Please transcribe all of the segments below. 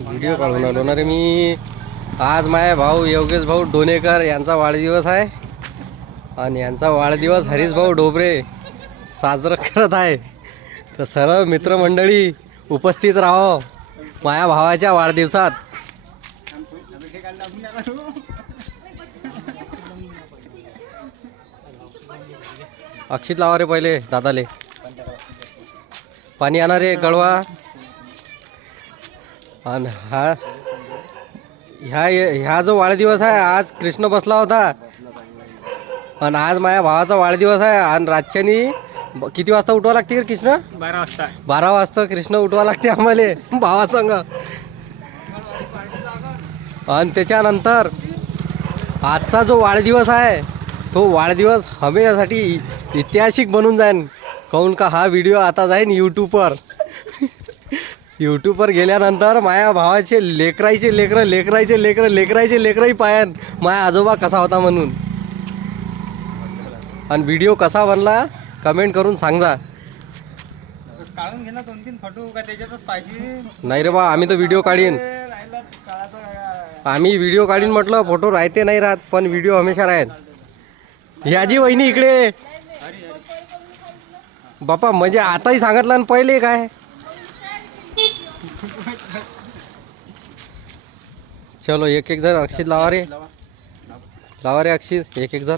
Video काढून आलो ना रे मी. आज माझे भाऊ योगेश भाऊ डोनेकर यांचा वाढदिवस आहे आणि यांचा वाढदिवस हरीश भाऊ डोबरे साजरा करत आहे. तर सर्व मित्रमंडळी उपस्थित राहो माझ्या भावाच्या वाढदिवसात. अक्षित लावा रे पहिले दादाले. पाणी आणा रे गळवा. आणि ह्या जो वाढदिवस आहे आज कृष्ण बसला होता आणि आज माझ्या भावाचा वाढदिवस आहे. आणि रातच्यानी किती वाजता उठवा लागते कृष्ण? 12 वाजता. 12 वाजता कृष्ण उठवा लागते आम्हाला भावासंग. आणि त्याच्यानंतर आजचा जो वाढदिवस आहे तो वाढदिवस हमेसाठी ऐतिहासिक बनून जाईन. काहून का हा व्हिडिओ आता जाईन यूट्यूबवर. यूट्यूबवर गेल्यानंतर माझ्या भावाचे लेकरायचे लेकरही पायान माझ्या आजोबा कसा होता म्हणून. आणि व्हिडिओ कसा बनला कमेंट करून सांगा. काढून घे ना 2-3 फोटो का त्याच्यातच पाहिजे. नाही रे बा आम्ही तर व्हिडिओ काढीन. आम्ही व्हिडिओ काढीन म्हटलं. फोटो राहते नाही राहत पण व्हिडिओ हमेशा राहत. ह्याजी वहिनी इकडे बापा म्हणजे आताही सांगितलं आणि पहिले काय. चलो एक एक जण अक्षित लावा रे अक्षित एक एक जण.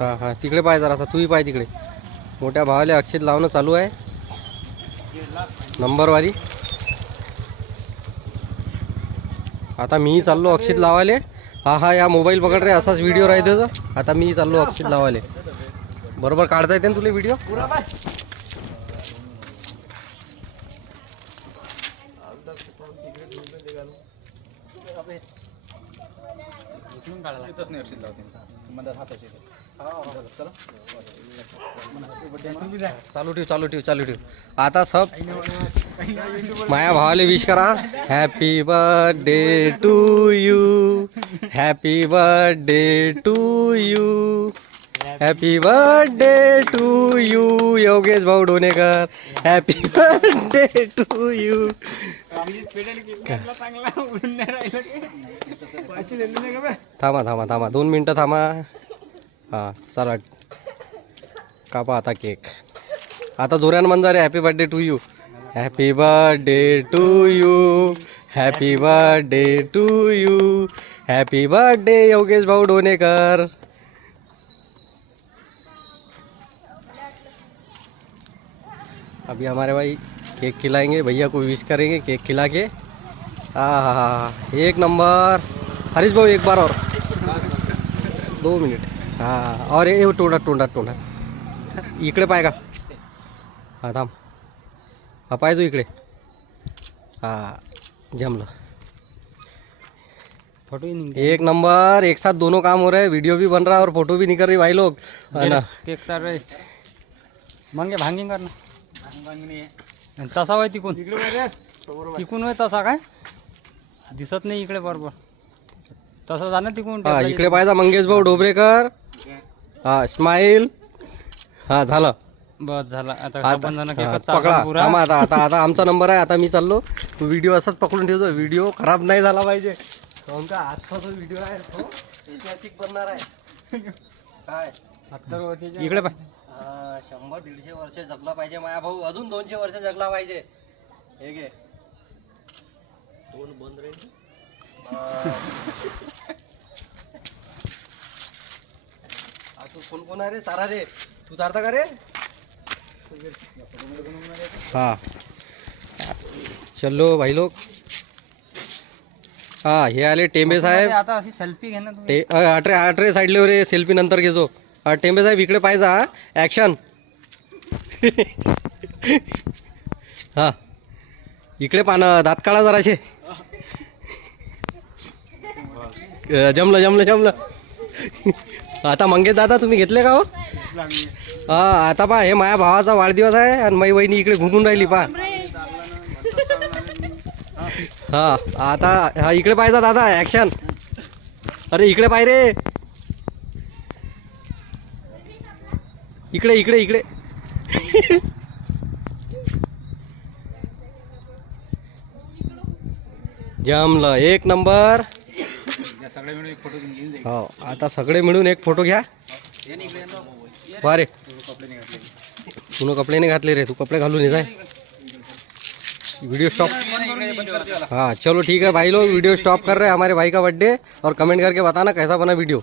हा हा तिकडे पाय जरासा तूही पाय तिकडे. मोठ्या भावाले अक्षित लावणं चालू आहे नंबरवारी. आता मी चाललो अक्षित लावाले. हा या मोबाईल पकड रे असाच व्हिडिओ राहते. आता मी चाललो अक्षित लावाले. बरोबर काढता येते ना तुला व्हिडिओ? चालू ठेव. आता सब माया भावाले विश करा. Happy birthday to you. Happy birthday to you. Happy birthday to you Yogesh भाऊ Donekar. Happy birthday to you. थांबा 2 मिनिटं थांबा. हा चला कापा आता केक. आता जोरान म्हणजा रे happy birthday to you. Happy birthday to you. Happy birthday to you. Happy birthday Yogesh भाऊ डोनेकर. अभी हमारे भाई केक खिलाएंगे. भैया को विश करेंगे केक खिला के. हाँ एक नंबर. हरीश भाऊ एक बार और 2 मिनिट. हाँ और ये तोंडात इकडे पाय का. हा थांब. हा पाय जो इकडे. हाँ जमलं. फोटो ही एक नंबर. एक साथ दोनों काम हो रहे हैं. वीडियो भी बन रहा है और फोटो भी निकल रही भाई लोग है ना. केक चाल रहे मग भांगिंग कर ना. तसा होय तिकून होय तसा काय दिसत नाही इकडे बरोबर. तसं जा ना तिकून. हा इकडे पाहिजे मंगेश भाऊ डोबरेकर. हा स्माइल. हा झालं बस झाला. आता पकडा. आता आमचा नंबर आहे. आता मी चाललो. तू व्हिडिओ असाच पकडून ठेवतो. व्हिडिओ खराब नाही झाला पाहिजे. काहून का आजचा जो व्हिडिओ आहे तो ऐतिहासिक बनणार आहे. काय 70 वर्षाचे इकडे पाय. 100-150 वर्ष जगला पाहिजे माझा भाऊ. अजून 200 वर्ष जगला पाहिजे. हे घे तोंड बंद राहील. तू कोण आहे रे? चारा रे. तू चारता का रे? हा चलो भाई लोग. हा हे आले टेंबे साहेब. आता अशी सेल्फी घे ना तू. अटरे साईडले रे. सेल्फी नंतर घेजो. टेंबे साहेब इकडे पाहिजे. ऍक्शन. हा इकडे पानं दात काढा जराशे. जमलं. आता मंगेश दादा तुम्ही घेतले का हो? हा आता पहा हे माझ्या भावाचा वाढदिवस आहे आणि माझी वहिनी इकडे घुमून राहिली पहा. हा आता हा इकडे पाहिजे दादा ऍक्शन. अरे इकडे पाय रे. इकडे जमलं, एक नंबर. सगळे मिळून एक फोटो घेऊन जाईल. हो, आता सगळे मिळून एक फोटो घ्या. वा रे, तू कपडे नाही घातले रे, तू कपडे घालून येत आहे. Video stop. हाँ चलो ठीक है भाई लोग, वीडियो स्टॉप कर रहे हैं. हमारे भाई का बर्थडे और कमेंट करके बताना कैसा बना वीडियो.